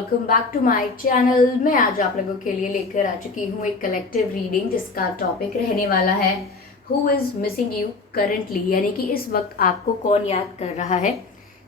Welcome back to my channel. मैं आज आप लोगों के लिए लेकर आ चुकी हूँ एक कलेक्टिव रीडिंग जिसका टॉपिक रहने वाला है who is missing you currently, यानी कि इस वक्त आपको कौन याद कर रहा है।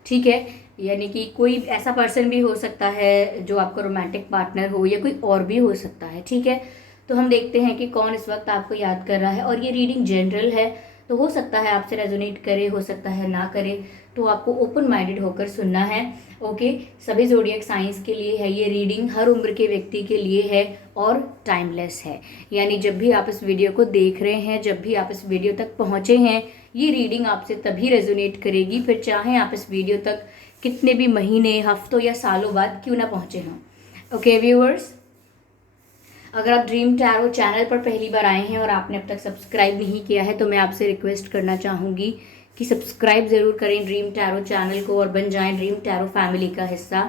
ठीक है, यानी कि कोई ऐसा पर्सन भी हो सकता है जो आपका रोमांटिक पार्टनर हो या कोई और भी हो सकता है। ठीक है, तो हम देखते हैं कि कौन इस वक्त आपको याद कर रहा है। और ये रीडिंग जनरल है, तो हो सकता है आपसे रेजोनेट करे, हो सकता है ना करे, तो आपको ओपन माइंडेड होकर सुनना है। ओके, सभी ज़ोडिएक साइंस के लिए है ये रीडिंग, हर उम्र के व्यक्ति के लिए है और टाइमलेस है। यानी जब भी आप इस वीडियो को देख रहे हैं, जब भी आप इस वीडियो तक पहुंचे हैं, ये रीडिंग आपसे तभी रेजोनेट करेगी, फिर चाहे आप इस वीडियो तक कितने भी महीने, हफ्तों या सालों बाद क्यों ना पहुंचे हों। ओके व्यूअर्स, अगर आप ड्रीम टैरो चैनल पर पहली बार आए हैं और आपने अब तक सब्सक्राइब नहीं किया है तो मैं आपसे रिक्वेस्ट करना चाहूँगी कि सब्सक्राइब ज़रूर करें ड्रीम टैरो चैनल को और बन जाएं ड्रीम टैरो फैमिली का हिस्सा,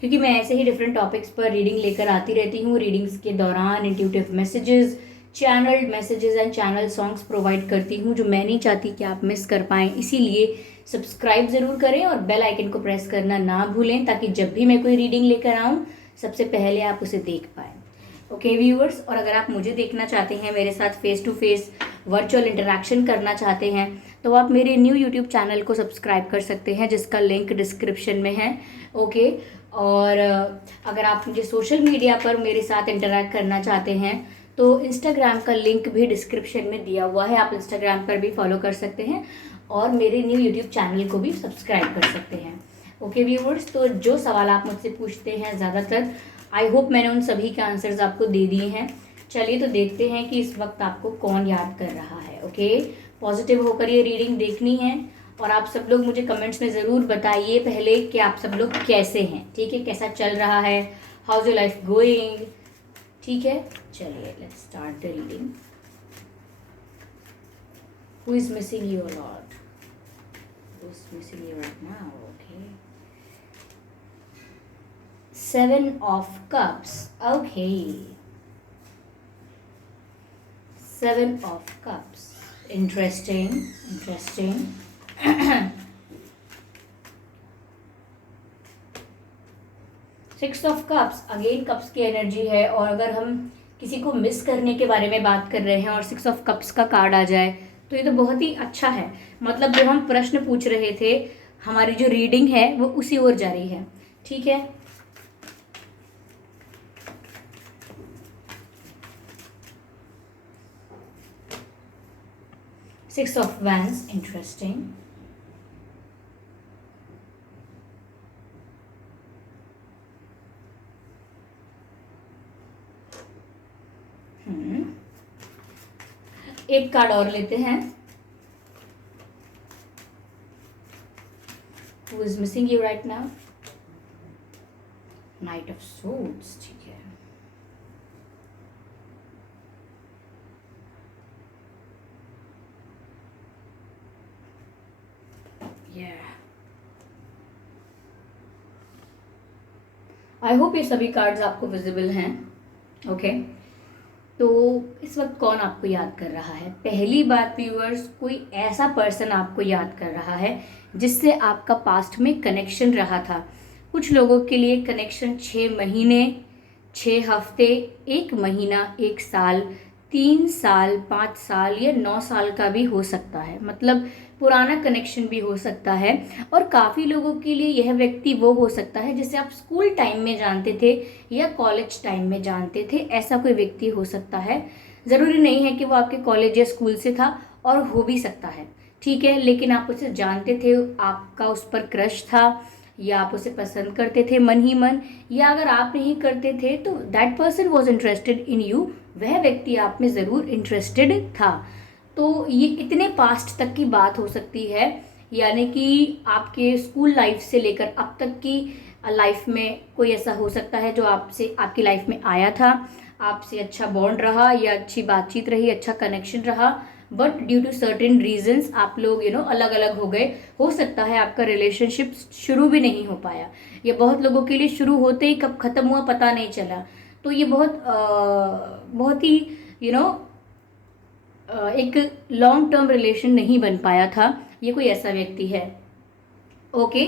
क्योंकि मैं ऐसे ही डिफरेंट टॉपिक्स पर रीडिंग लेकर आती रहती हूँ। रीडिंग्स के दौरान intuitive messages, channel messages and channel songs provide करती हूँ जो मैं नहीं चाहती कि आप मिस कर पाएँ। इसीलिए सब्सक्राइब ज़रूर करें और बेल आइकन को प्रेस करना ना भूलें, ताकि जब भी मैं कोई रीडिंग लेकर आऊँ सबसे पहले आप उसे देख पाएँ। ओके व्यूअर्स, और अगर आप मुझे देखना चाहते हैं, मेरे साथ face to face virtual interaction करना चाहते हैं, तो आप मेरे न्यू यूट्यूब चैनल को सब्सक्राइब कर सकते हैं जिसका लिंक डिस्क्रिप्शन में है। ओके, और अगर आप मुझे सोशल मीडिया पर मेरे साथ इंटरेक्ट करना चाहते हैं तो इंस्टाग्राम का लिंक भी डिस्क्रिप्शन में दिया हुआ है, आप इंस्टाग्राम पर भी फॉलो कर सकते हैं और मेरे न्यू यूट्यूब चैनल को भी सब्सक्राइब कर सकते हैं। ओके व्यूअर्स, तो जो सवाल आप मुझसे पूछते हैं ज़्यादातर, आई होप मैंने उन सभी के आंसर्स आपको दे दिए हैं। चलिए तो देखते हैं कि इस वक्त आपको कौन याद कर रहा है। ओके, पॉजिटिव होकर ये रीडिंग देखनी है और आप सब लोग मुझे कमेंट्स में ज़रूर बताइए पहले कि आप सब लोग कैसे हैं। ठीक है, कैसा चल रहा है, हाउज योर लाइफ गोइंग। ठीक है, चलिए let's start the reading. Who is missing you lot, who is missing you right now. Okay, Seven of Cups. Okay. Seven of Cups. Interesting. Interesting. Six of Cups. Again Cups की energy है, और अगर हम किसी को miss करने के बारे में बात कर रहे हैं और Six of Cups का कार्ड आ जाए तो ये तो बहुत ही अच्छा है। मतलब जो हम प्रश्न पूछ रहे थे, हमारी जो रीडिंग है वो उसी ओर जा रही है। ठीक है, Six of Wands, interesting. एक कार्ड और लेते हैं। Who is missing you right now? Knight of Swords, ठीक है। आई होप ये सभी कार्ड्स आपको विजिबल हैं। ओके, तो इस वक्त कौन आपको याद कर रहा है? पहली बात व्यूअर्स, कोई ऐसा पर्सन आपको याद कर रहा है जिससे आपका पास्ट में कनेक्शन रहा था। कुछ लोगों के लिए कनेक्शन 6 महीने, 6 हफ्ते, 1 महीना, 1 साल, 3 साल, 5 साल या 9 साल का भी हो सकता है। मतलब पुराना कनेक्शन भी हो सकता है। और काफ़ी लोगों के लिए यह व्यक्ति वो हो सकता है जिसे आप स्कूल टाइम में जानते थे या कॉलेज टाइम में जानते थे, ऐसा कोई व्यक्ति हो सकता है। ज़रूरी नहीं है कि वो आपके कॉलेज या स्कूल से था, और हो भी सकता है। ठीक है, लेकिन आप उसे जानते थे, आपका उस पर क्रश था, या आप उसे पसंद करते थे मन ही मन, या अगर आप नहीं करते थे तो that person was interested in you, वह व्यक्ति आप में ज़रूर इंटरेस्टेड था। तो ये इतने पास्ट तक की बात हो सकती है, यानी कि आपके स्कूल लाइफ से लेकर अब तक की लाइफ में कोई ऐसा हो सकता है जो आपसे आपकी लाइफ में आया था, आपसे अच्छा बॉन्ड रहा या अच्छी बातचीत रही, अच्छा कनेक्शन रहा, but due to certain reasons आप लोग अलग अलग हो गए। हो सकता है आपका रिलेशनशिप शुरू भी नहीं हो पाया, या बहुत लोगों के लिए शुरू होते ही कब ख़त्म हुआ पता नहीं चला। तो ये बहुत ही एक लॉन्ग टर्म रिलेशन नहीं बन पाया था। ये कोई ऐसा व्यक्ति है। ओके,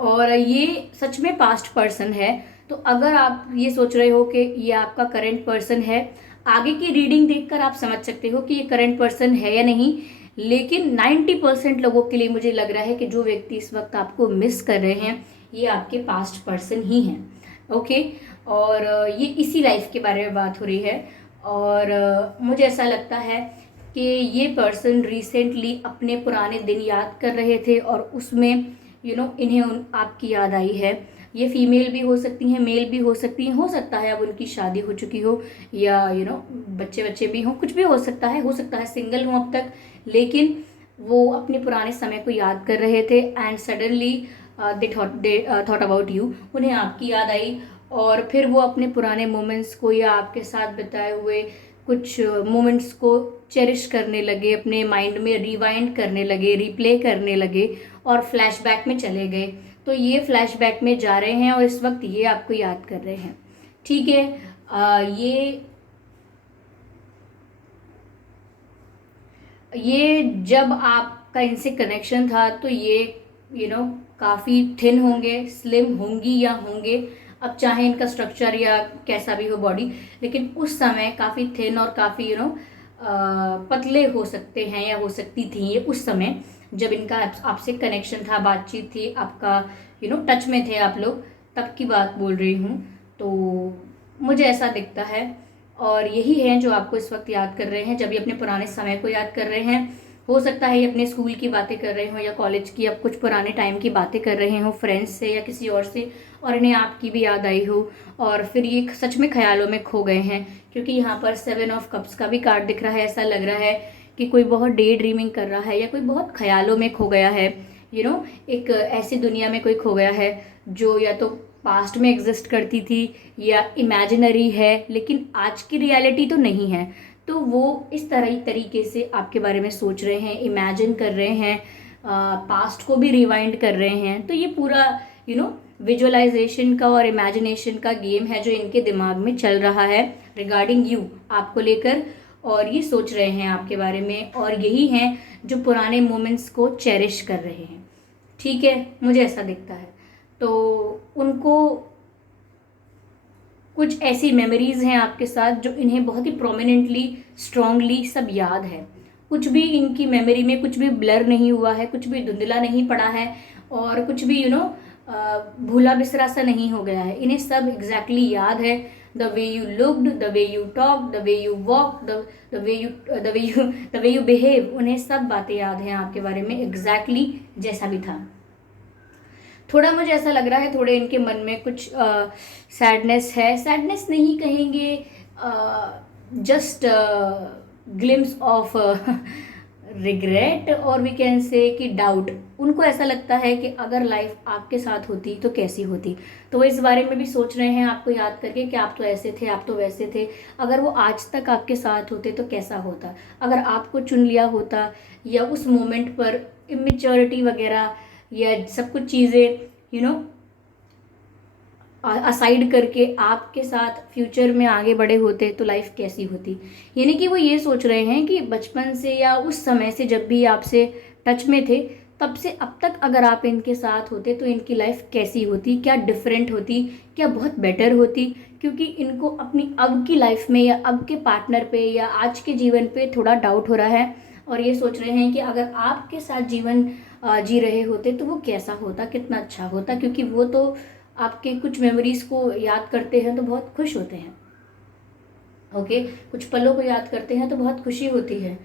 और ये सच में पास्ट पर्सन है तो अगर आप ये सोच रहे हो कि ये आपका करंट पर्सन है, आगे की रीडिंग देखकर आप समझ सकते हो कि ये करंट पर्सन है या नहीं। लेकिन 90% लोगों के लिए मुझे लग रहा है कि जो व्यक्ति इस वक्त आपको मिस कर रहे हैं ये आपके पास्ट पर्सन ही हैं। ओके, और ये इसी लाइफ के बारे में बात हो रही है। और मुझे ऐसा लगता है कि ये पर्सन रिसेंटली अपने पुराने दिन याद कर रहे थे और उसमें इन्हें आपकी याद आई है। ये फीमेल भी हो सकती हैं, मेल भी हो सकती हैं, हो सकता है अब उनकी शादी हो चुकी हो या बच्चे बच्चे भी हों, कुछ भी हो सकता है सिंगल हों अब तक, लेकिन वो अपने पुराने समय को याद कर रहे थे and suddenly they thought about you, उन्हें आपकी याद आई और फिर वो अपने पुराने मोमेंट्स को या आपके साथ बिताए हुए कुछ मोमेंट्स को चेरिश करने लगे, अपने माइंड में रिवाइंड करने लगे, रिप्ले करने लगे और फ्लैशबैक में चले गए। तो ये फ्लैशबैक में जा रहे हैं और इस वक्त ये आपको याद कर रहे हैं। ठीक है, ये जब आपका इनसे कनेक्शन था तो ये काफ़ी थिन होंगे, स्लिम होंगी या होंगे, अब चाहे इनका स्ट्रक्चर या कैसा भी हो बॉडी, लेकिन उस समय काफ़ी थिन और काफ़ी पतले हो सकते हैं या हो सकती थी ये उस समय जब इनका आपसे कनेक्शन था, बातचीत थी, आपका टच में थे आप लोग, तब की बात बोल रही हूँ। तो मुझे ऐसा दिखता है और यही है जो आपको इस वक्त याद कर रहे हैं जब ये अपने पुराने समय को याद कर रहे हैं। हो सकता है ये अपने स्कूल की बातें कर रहे हो या कॉलेज की, अब कुछ पुराने टाइम की बातें कर रहे हो फ्रेंड्स से या किसी और से, और इन्हें आपकी भी याद आई हो और फिर ये सच में ख्यालों में खो गए हैं। क्योंकि यहाँ पर 7 ऑफ कप्स का भी कार्ड दिख रहा है, ऐसा लग रहा है कि कोई बहुत डे ड्रीमिंग कर रहा है या कोई बहुत ख्यालों में खो गया है। एक ऐसी दुनिया में कोई खो गया है जो या तो पास्ट में एग्जिस्ट करती थी या इमेजिनरी है लेकिन आज की रियलिटी तो नहीं है। तो वो इस तरीके से आपके बारे में सोच रहे हैं, इमेजिन कर रहे हैं, पास्ट को भी रिवाइंड कर रहे हैं। तो ये पूरा विजुअलाइजेशन का और इमेजिनेशन का गेम है जो इनके दिमाग में चल रहा है रिगार्डिंग यू, आपको लेकर, और ये सोच रहे हैं आपके बारे में और यही हैं जो पुराने मोमेंट्स को चेरिश कर रहे हैं। ठीक है, मुझे ऐसा दिखता है। तो उनको कुछ ऐसी मेमोरीज हैं आपके साथ जो इन्हें बहुत ही प्रोमिनेंटली, स्ट्रांगली सब याद है। कुछ भी इनकी मेमोरी में कुछ भी ब्लर नहीं हुआ है, कुछ भी धुंधला नहीं पड़ा है और कुछ भी भूला बिसरा सा नहीं हो गया है। इन्हें सब एग्जैक्टली याद है। The way you looked, the way you talk, the way you walk, the way you behave, उन्हें सब बातें याद हैं आपके बारे में एग्जैक्टली जैसा भी था। थोड़ा मुझे ऐसा लग रहा है थोड़े इनके मन में कुछ सैडनेस है, सैडनेस नहीं कहेंगे, जस्ट ग्लिम्स ऑफ रिग्रेट और वी कैन से कि डाउट। उनको ऐसा लगता है कि अगर लाइफ आपके साथ होती तो कैसी होती, तो वो इस बारे में भी सोच रहे हैं आपको याद करके कि आप तो ऐसे थे, आप तो वैसे थे, अगर वो आज तक आपके साथ होते तो कैसा होता, अगर आपको चुन लिया होता या उस मोमेंट पर इमेच्योरिटी वगैरह या सब कुछ चीज़ें असाइड करके आपके साथ फ्यूचर में आगे बढ़े होते तो लाइफ कैसी होती। यानी कि वो ये सोच रहे हैं कि बचपन से या उस समय से जब भी आपसे टच में थे तब से अब तक अगर आप इनके साथ होते तो इनकी लाइफ कैसी होती, क्या डिफरेंट होती, क्या बहुत बेटर होती। क्योंकि इनको अपनी अब की लाइफ में या अब के पार्टनर पे या आज के जीवन पे थोड़ा डाउट हो रहा है और ये सोच रहे हैं कि अगर आपके साथ जीवन जी रहे होते तो वो कैसा होता, कितना अच्छा होता। क्योंकि वो तो आपके कुछ मेमोरीज को याद करते हैं तो बहुत खुश होते हैं। ओके, कुछ पलों को याद करते हैं तो बहुत खुशी होती है।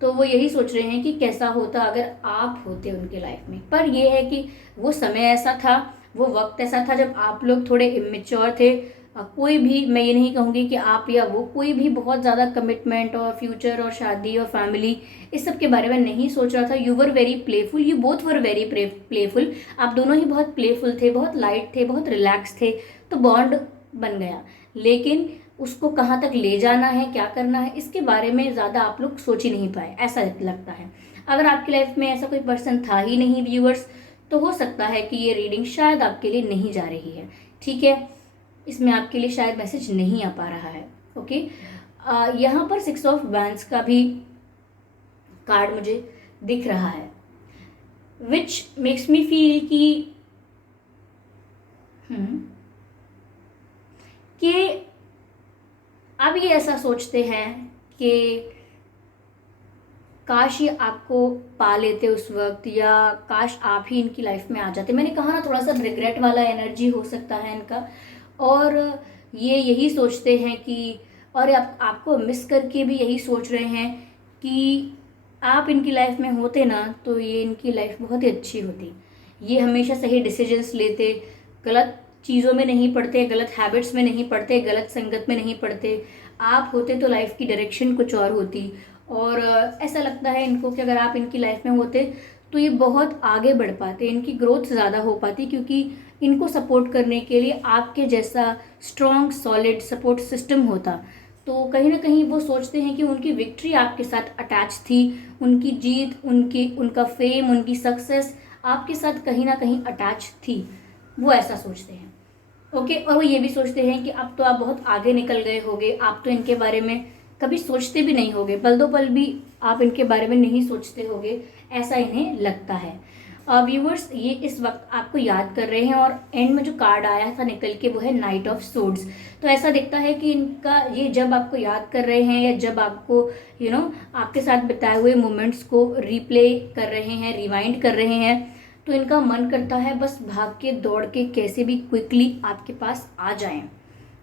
तो वो यही सोच रहे हैं कि कैसा होता अगर आप होते उनके लाइफ में। पर ये है कि वो समय ऐसा था, वो वक्त ऐसा था जब आप लोग थोड़े इमेच्योर थे। कोई भी, मैं ये नहीं कहूँगी कि आप या वो, कोई भी बहुत ज़्यादा कमिटमेंट और फ्यूचर और शादी और फैमिली इस सब के बारे में नहीं सोच रहा था। You were very playful, you both were very playful, आप दोनों ही बहुत प्लेफुल थे, बहुत लाइट थे, बहुत रिलैक्स थे। तो बॉन्ड बन गया, लेकिन उसको कहाँ तक ले जाना है, क्या करना है, इसके बारे में ज़्यादा आप लोग सोच ही नहीं पाए, ऐसा लगता है। अगर आपकी लाइफ में ऐसा कोई पर्सन था ही नहीं व्यूअर्स, तो हो सकता है कि ये रीडिंग शायद आपके लिए नहीं जा रही है। ठीक है, इसमें आपके लिए शायद मैसेज नहीं आ पा रहा है। ओके, यहाँ पर 6 ऑफ वैंड्स का भी कार्ड मुझे दिख रहा है, विच मेक्स मी फील कि कि अब ये ऐसा सोचते हैं कि काश ये आपको पा लेते उस वक्त, या काश आप ही इनकी लाइफ में आ जाते। मैंने कहा ना, थोड़ा सा रिग्रेट वाला एनर्जी हो सकता है इनका। और ये यही सोचते हैं कि, और आपको मिस करके भी यही सोच रहे हैं कि आप इनकी लाइफ में होते ना तो ये इनकी लाइफ बहुत ही अच्छी होती। ये हमेशा सही डिसीजंस लेते, गलत चीज़ों में नहीं पड़ते, गलत हैबिट्स में नहीं पड़ते, गलत संगत में नहीं पड़ते। आप होते तो लाइफ की डायरेक्शन कुछ और होती। और ऐसा लगता है इनको कि अगर आप इनकी लाइफ में होते तो ये बहुत आगे बढ़ पाते, इनकी ग्रोथ ज़्यादा हो पाती, क्योंकि इनको सपोर्ट करने के लिए आपके जैसा स्ट्रॉन्ग सॉलिड सपोर्ट सिस्टम होता। तो कहीं ना कहीं वो सोचते हैं कि उनकी विक्ट्री आपके साथ अटैच थी, उनकी जीत, उनका फेम, उनकी सक्सेस आपके साथ कहीं ना कहीं अटैच थी। वो ऐसा सोचते हैं। ओके, और वो ये भी सोचते हैं कि अब तो आप बहुत आगे निकल गए होगे, आप तो इनके बारे में कभी सोचते भी नहीं होगे, पल दो पल भी आप इनके बारे में नहीं सोचते होगे, ऐसा इन्हें लगता है। व्यूवर्स, ये इस वक्त आपको याद कर रहे हैं, और एंड में जो कार्ड आया था निकल के वो है नाइट ऑफ सोर्ड्स। तो ऐसा दिखता है कि इनका ये जब आपको याद कर रहे हैं, या जब आपको आपके साथ बिताए हुए मोमेंट्स को रिप्ले कर रहे हैं, रिवाइंड कर रहे हैं, तो इनका मन करता है बस भाग के दौड़ के कैसे भी क्विकली आपके पास आ जाएं।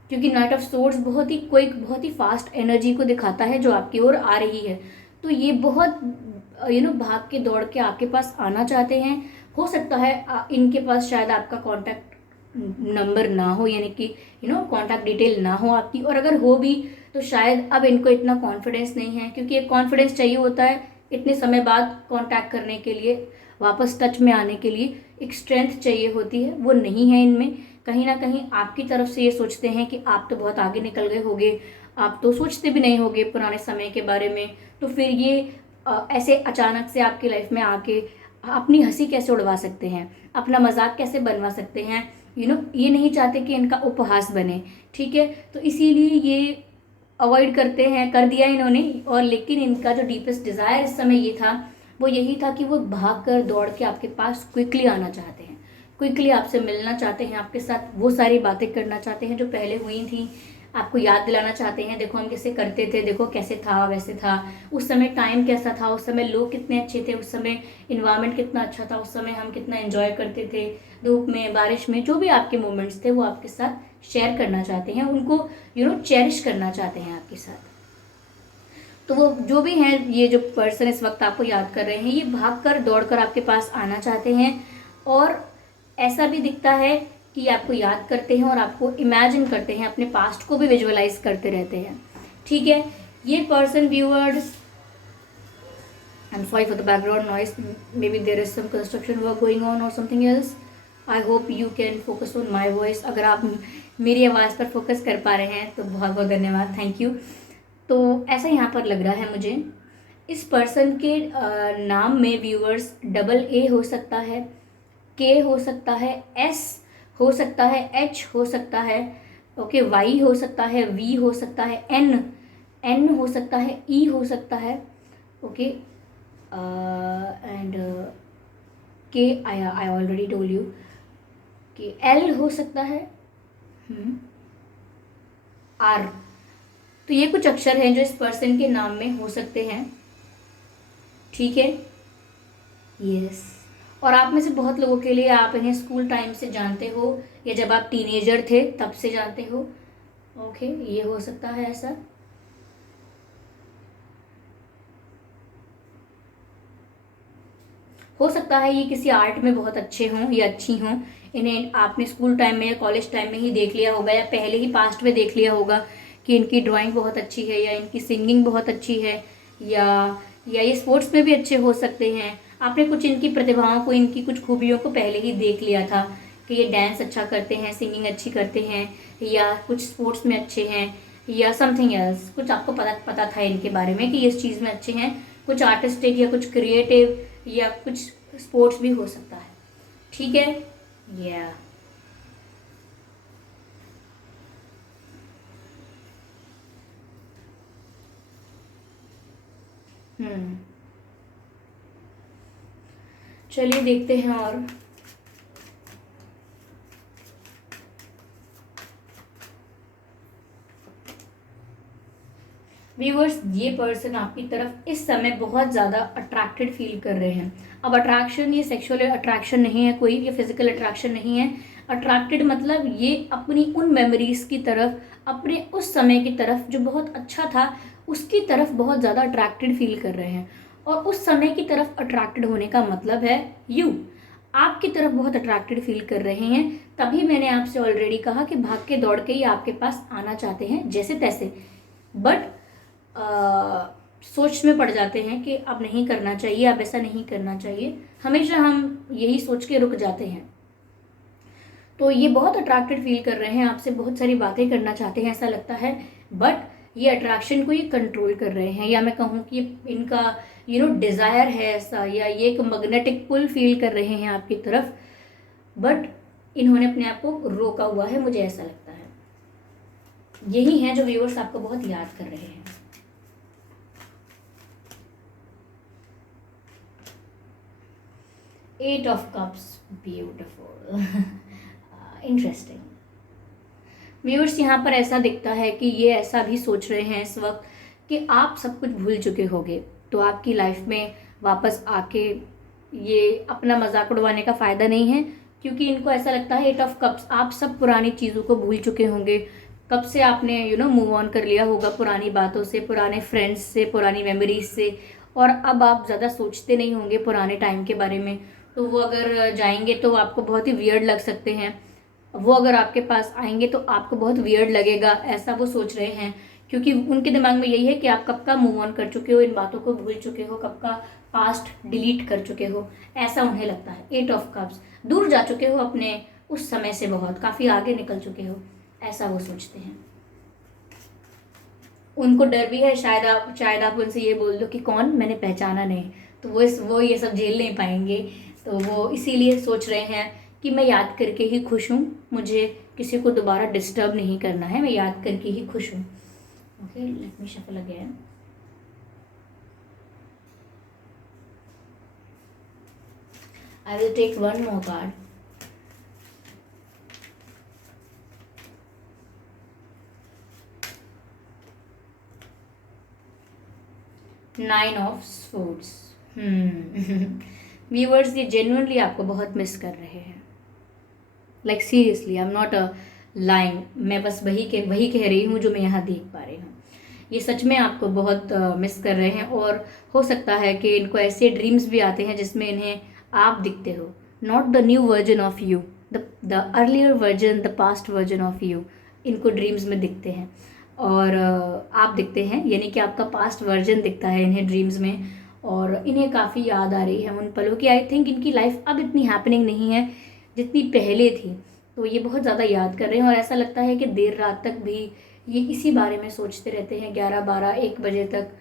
क्योंकि नाइट ऑफ सोर्ड्स बहुत ही क्विक, बहुत ही फास्ट एनर्जी को दिखाता है जो आपकी ओर आ रही है। तो ये बहुत भाग के दौड़ के आपके पास आना चाहते हैं। हो सकता है इनके पास शायद आपका कांटेक्ट नंबर ना हो, यानी कि कांटेक्ट डिटेल ना हो आपकी, और अगर हो भी तो शायद अब इनको इतना कॉन्फिडेंस नहीं है, क्योंकि एक कॉन्फिडेंस चाहिए होता है इतने समय बाद कांटेक्ट करने के लिए, वापस टच में आने के लिए एक स्ट्रेंथ चाहिए होती है, वो नहीं है इनमें। कहीं ना कहीं आपकी तरफ से ये सोचते हैं कि आप तो बहुत आगे निकल गए होगे, आप तो सोचते भी नहीं होगे पुराने समय के बारे में, तो फिर ये ऐसे अचानक से आपकी लाइफ में आके अपनी हंसी कैसे उड़वा सकते हैं, अपना मजाक कैसे बनवा सकते हैं। ये नहीं चाहते कि इनका उपहास बने, ठीक है। तो इसीलिए ये अवॉइड करते हैं, कर दिया इन्होंने। और लेकिन इनका जो डीपेस्ट डिज़ायर इस समय ये था, वो यही था कि वो भाग कर दौड़ के आपके पास क्विकली आना चाहते हैं, क्विकली आपसे मिलना चाहते हैं, आपके साथ वो सारी बातें करना चाहते हैं जो पहले हुई थी, आपको याद दिलाना चाहते हैं, देखो हम कैसे करते थे, देखो कैसे था वैसे था, उस समय टाइम कैसा था, उस समय लोग कितने अच्छे थे, उस समय इन्वायरमेंट कितना अच्छा था, उस समय हम कितना एंजॉय करते थे, धूप में बारिश में, जो भी आपके मोमेंट्स थे वो आपके साथ शेयर करना चाहते हैं, उनको चेरिश करना चाहते हैं आपके साथ। तो वो जो भी हैं, ये जो पर्सन इस वक्त आपको याद कर रहे हैं, ये भाग कर दौड़ कर आपके पास आना चाहते हैं। और ऐसा भी दिखता है कि आपको याद करते हैं और आपको इमेजिन करते हैं, अपने पास्ट को भी विजुअलाइज करते रहते हैं, ठीक है। ये person viewers, I am sorry for the background noise, maybe there is some construction work going on और something else. I hope you can focus on my voice. अगर आप मेरी आवाज़ पर फोकस कर पा रहे हैं तो बहुत बहुत धन्यवाद, थैंक यू। तो ऐसा यहाँ पर लग रहा है मुझे, इस पर्सन के नाम में व्यूअर्स डबल ए हो सकता है, के हो सकता है, एस हो सकता है, एच हो सकता है, ओके, वाई हो सकता है, वी हो सकता है, एन हो सकता है, ई हो सकता है, ओके, एंड के आई ऑलरेडी टोल्ड यू कि एल हो सकता है, आर। तो ये कुछ अक्षर हैं जो इस पर्सन के नाम में हो सकते हैं, ठीक है, यस। और आप में से बहुत लोगों के लिए आप इन्हें स्कूल टाइम से जानते हो, या जब आप टीनेजर थे तब से जानते हो, ओके, ये हो सकता है ऐसा। हो सकता है ये किसी आर्ट में बहुत अच्छे हों या अच्छी हों, इन्हें आपने स्कूल टाइम में या कॉलेज टाइम में ही देख लिया होगा, या पहले ही पास्ट में देख लिया होगा कि इनकी ड्राइंग बहुत अच्छी है, या इनकी सिंगिंग बहुत अच्छी है, या ये स्पोर्ट्स में भी अच्छे हो सकते हैं। आपने कुछ इनकी प्रतिभाओं को, इनकी कुछ खूबियों को पहले ही देख लिया था कि ये डांस अच्छा करते हैं, सिंगिंग अच्छी करते हैं, या कुछ स्पोर्ट्स में अच्छे हैं, या समथिंग एल्स, कुछ आपको पता था इनके बारे में कि ये इस चीज़ में अच्छे हैं, कुछ आर्टिस्टिक या कुछ क्रिएटिव या कुछ स्पोर्ट्स भी हो सकता है, ठीक है, या चलिए देखते हैं। और व्यूअर्स, ये पर्सन आपकी तरफ इस समय बहुत ज़्यादा अट्रैक्टेड फील कर रहे हैं। अब अट्रैक्शन ये सेक्सुअल अट्रैक्शन नहीं है कोई, ये फिजिकल अट्रैक्शन नहीं है। अट्रैक्टेड मतलब ये अपनी उन मेमोरीज की तरफ, अपने उस समय की तरफ जो बहुत अच्छा था उसकी तरफ बहुत ज़्यादा अट्रैक्टेड फील कर रहे हैं। और उस समय की तरफ अट्रैक्टेड होने का मतलब है यू आपकी तरफ बहुत अट्रैक्टेड फील कर रहे हैं। तभी मैंने आपसे ऑलरेडी कहा कि भाग के दौड़ के ही आपके पास आना चाहते हैं जैसे तैसे, बट सोच में पड़ जाते हैं कि अब नहीं करना चाहिए, अब ऐसा नहीं करना चाहिए। हमेशा हम यही सोच के रुक जाते हैं। तो ये बहुत अट्रैक्टेड फील कर रहे हैं आपसे, बहुत सारी बातें करना चाहते हैं ऐसा लगता है, बट ये अट्रैक्शन को ये कंट्रोल कर रहे हैं, या मैं कहूँ कि इनका डिज़ायर है ऐसा, या ये एक मैग्नेटिक पुल फील कर रहे हैं आपकी तरफ, बट इन्होंने अपने आप को रोका हुआ है, मुझे ऐसा लगता है। यही है जो व्यूअर्स आपको बहुत याद कर रहे हैं। Eight of cups, beautiful, interesting. Viewers, यहाँ पर ऐसा दिखता है कि ये ऐसा भी सोच रहे हैं इस वक्त कि आप सब कुछ भूल चुके होंगे, तो आपकी लाइफ में वापस आके ये अपना मजाक उड़वाने का फ़ायदा नहीं है, क्योंकि इनको ऐसा लगता है एट ऑफ कप्स, आप सब पुरानी चीज़ों को भूल चुके होंगे। कब से आपने मूव ऑन कर लिया होगा पुरानी बातों से, पुराने फ्रेंड्स से, पुरानी मेमोरीज से, और अब आप ज़्यादा सोचते नहीं होंगे पुराने टाइम के बारे में। तो वो अगर जाएंगे तो आपको बहुत ही वियर्ड लग सकते हैं, वो अगर आपके पास आएंगे तो आपको बहुत वियर्ड लगेगा, ऐसा वो सोच रहे हैं। क्योंकि उनके दिमाग में यही है कि आप कब का मूव ऑन कर चुके हो, इन बातों को भूल चुके हो, कब का पास्ट डिलीट कर चुके हो, ऐसा उन्हें लगता है। एट ऑफ कप्स, दूर जा चुके हो अपने उस समय से, बहुत काफ़ी आगे निकल चुके हो, ऐसा वो सोचते हैं। उनको डर भी है, शायद आप उनसे ये बोल दो कि कौन, मैंने पहचाना नहीं, तो वो ये सब झेल नहीं पाएंगे। तो वो इसीलिए सोच रहे हैं कि मैं याद करके ही खुश हूँ, मुझे किसी को दोबारा डिस्टर्ब नहीं करना है, मैं याद करके ही खुश हूँ। Okay, let me shuffle again. I will take one more card. Nine of swords. Viewers, ये जेन्युइनली आपको बहुत मिस कर रहे हैं, like seriously, I am not lying, मैं बस वही कह रही हूँ जो मैं यहाँ देख पा रही हूँ। ये सच में आपको बहुत मिस कर रहे हैं, और हो सकता है कि इनको ऐसे ड्रीम्स भी आते हैं जिसमें इन्हें आप दिखते हो, not the new version of you, the earlier version, the past version of you, इनको ड्रीम्स में दिखते हैं, और आप दिखते हैं, यानी कि आपका पास्ट वर्जन दिखता है इन्हें ड्रीम्स में, और इन्हें काफ़ी याद आ रही है उन पलों की। आई थिंक इनकी लाइफ अब इतनी हैपनिंग नहीं है जितनी पहले थी, तो ये बहुत ज़्यादा याद कर रहे हैं, और ऐसा लगता है कि देर रात तक भी ये इसी बारे में सोचते रहते हैं, 11, 12, 1 बजे तक,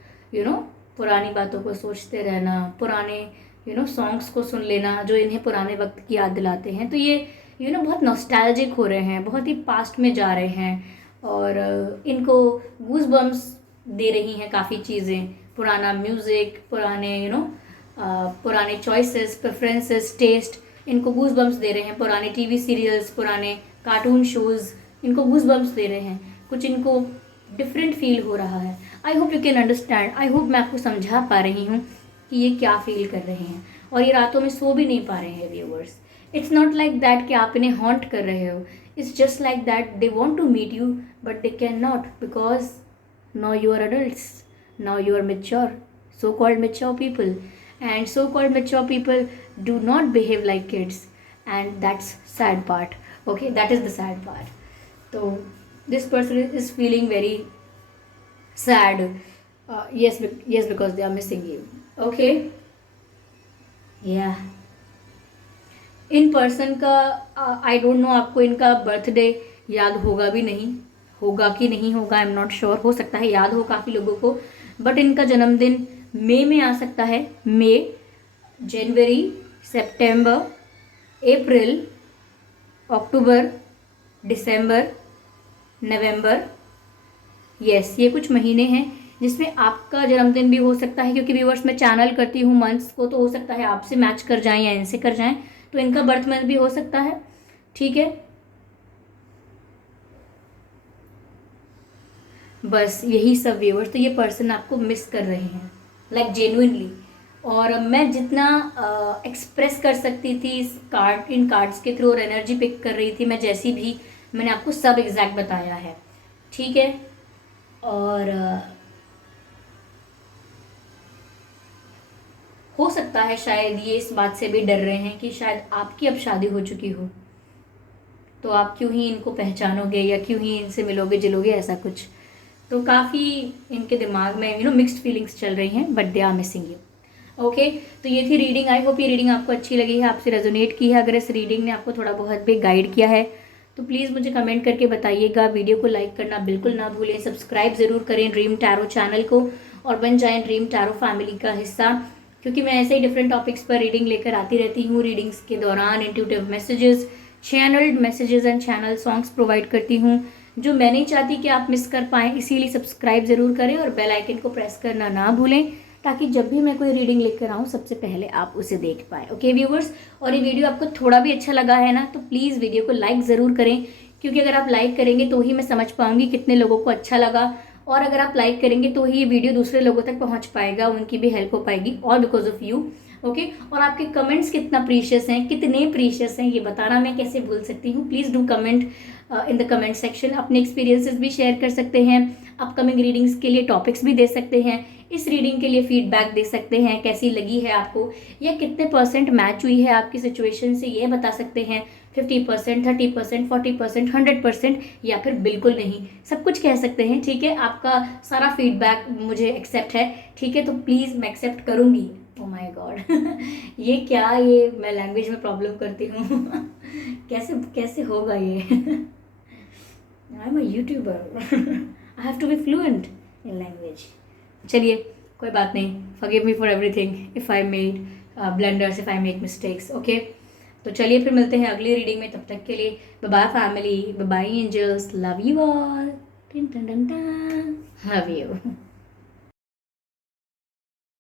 पुरानी बातों को सोचते रहना, पुराने सॉन्ग्स को सुन लेना जो इन्हें पुराने वक्त की याद दिलाते हैं। तो ये बहुत नॉस्टैल्जिक हो रहे हैं, बहुत ही पास्ट में जा रहे हैं, और इनको गूज बम्स दे रही हैं काफ़ी चीज़ें, पुराना म्यूज़िक, पुराने पुराने चॉइसेस, प्रेफरेंसेस, टेस्ट, इनको गूज बम्स दे रहे हैं। पुराने टीवी सीरियल्स, पुराने कार्टून शोज़ इनको गूज बम्स दे रहे हैं, कुछ इनको डिफरेंट फील हो रहा है। आई hope you can understand, I hope मैं आपको समझा पा रही हूँ कि ये क्या फील कर रहे हैं, और ये रातों में सो भी नहीं पा रहे हैं viewers. It's not like that कि आप इन्हें हॉन्ट कर रहे हो, it's just like that they want to meet you but they can not, because now you are adults, now you are mature, so called mature people, and so called mature people do not behave like kids, and that's sad part. Okay, that is the sad part. So this person is feeling very sad, yes, because they are missing you. Okay, yeah. In person का I don't know आपको इनका birthday याद होगा भी नहीं, होगा कि नहीं होगा, आई एम नॉट श्योर, हो सकता है याद हो काफ़ी लोगों को, बट इनका जन्मदिन मई में आ सकता है, मई, जनवरी, सितंबर, अप्रैल, अक्टूबर, दिसंबर, नवंबर, यस, ये कुछ महीने हैं जिसमें आपका जन्मदिन भी हो सकता है, क्योंकि व्यूअर्स मैं चैनल करती हूँ मंथ्स को, तो हो सकता है आपसे मैच कर जाएं या इनसे कर जाएं, तो इनका बर्थ मंथ भी हो सकता है, ठीक है। बस यही सब व्यूअर्स, तो ये पर्सन आपको मिस कर रहे हैं लाइक जेन्युइनली। और मैं जितना एक्सप्रेस कर सकती थी इन कार्ड्स के थ्रू और एनर्जी पिक कर रही थी मैं जैसी भी, मैंने आपको सब एग्जैक्ट बताया है, ठीक है। और हो सकता है शायद ये इस बात से भी डर रहे हैं कि शायद आपकी अब शादी हो चुकी हो, तो आप क्यों ही इनको पहचानोगे या क्यों ही इनसे मिलोगे जुलोगे, ऐसा कुछ। तो काफ़ी इनके दिमाग में मिक्स्ड फीलिंग्स चल रही हैं, but they are missing you. Okay, तो ये थी रीडिंग। आई होप ये रीडिंग आपको अच्छी लगी है, आपसे रेजोनेट की है। अगर इस रीडिंग ने आपको थोड़ा बहुत भी गाइड किया है तो प्लीज़ मुझे कमेंट करके बताइएगा। वीडियो को लाइक करना बिल्कुल ना भूलें, सब्सक्राइब ज़रूर करें ड्रीम टैरो चैनल को और बन जाएं ड्रीम टैरो फैमिली का हिस्सा, क्योंकि मैं ऐसे ही डिफरेंट टॉपिक्स पर रीडिंग लेकर आती रहती हूँ। रीडिंग्स के दौरान intuitive messages, channelled messages and channel songs provide करती हूँ जो मैं नहीं चाहती कि आप मिस कर पाएँ। इसीलिए सब्सक्राइब ज़रूर करें और बेल आइकन को प्रेस करना ना भूलें, ताकि जब भी मैं कोई रीडिंग लेकर आऊँ सबसे पहले आप उसे देख पाएँ। ओके व्यूवर्स, और ये वीडियो आपको थोड़ा भी अच्छा लगा है ना, तो प्लीज़ वीडियो को लाइक ज़रूर करें, क्योंकि अगर आप लाइक करेंगे तो ही मैं समझ पाऊँगी कितने लोगों को अच्छा लगा, और अगर आप लाइक करेंगे तो ही ये वीडियो दूसरे लोगों तक पहुँच पाएगा, उनकी भी हेल्प हो पाएगी, all because of you. Okay, और आपके कमेंट्स कितना प्रीशियस हैं, कितने प्रीशियस हैं, ये बताना मैं कैसे भूल सकती हूँ। Please do comment in the comment section. अपने एक्सपीरियंसेस भी शेयर कर सकते हैं, अपकमिंग रीडिंग्स के लिए टॉपिक्स भी दे सकते हैं, इस रीडिंग के लिए फीडबैक दे सकते हैं, कैसी लगी है आपको, या कितने % मैच हुई है आपकी सिचुएशन से, ये बता सकते हैं। 50%, 30%, 40%, 100% या फिर बिल्कुल नहीं, सब कुछ कह सकते हैं, ठीक है। आपका सारा फीडबैक मुझे एक्सेप्ट है, ठीक है, तो प्लीज़ मैं एक्सेप्ट करूँगी। ओ माय गॉड, ये क्या, ये मैं लैंग्वेज में प्रॉब्लम करती हूँ कैसे कैसे होगा ये I am a YouTuber, I have to be fluent in language. चलिए, कोई बात नहीं, forgive me for everything if I made blunders, if I make mistakes. Okay, तो चलिए फिर मिलते हैं अगली रीडिंग में। तब तक के लिए bye bye family, bye bye angels, love you all, love you.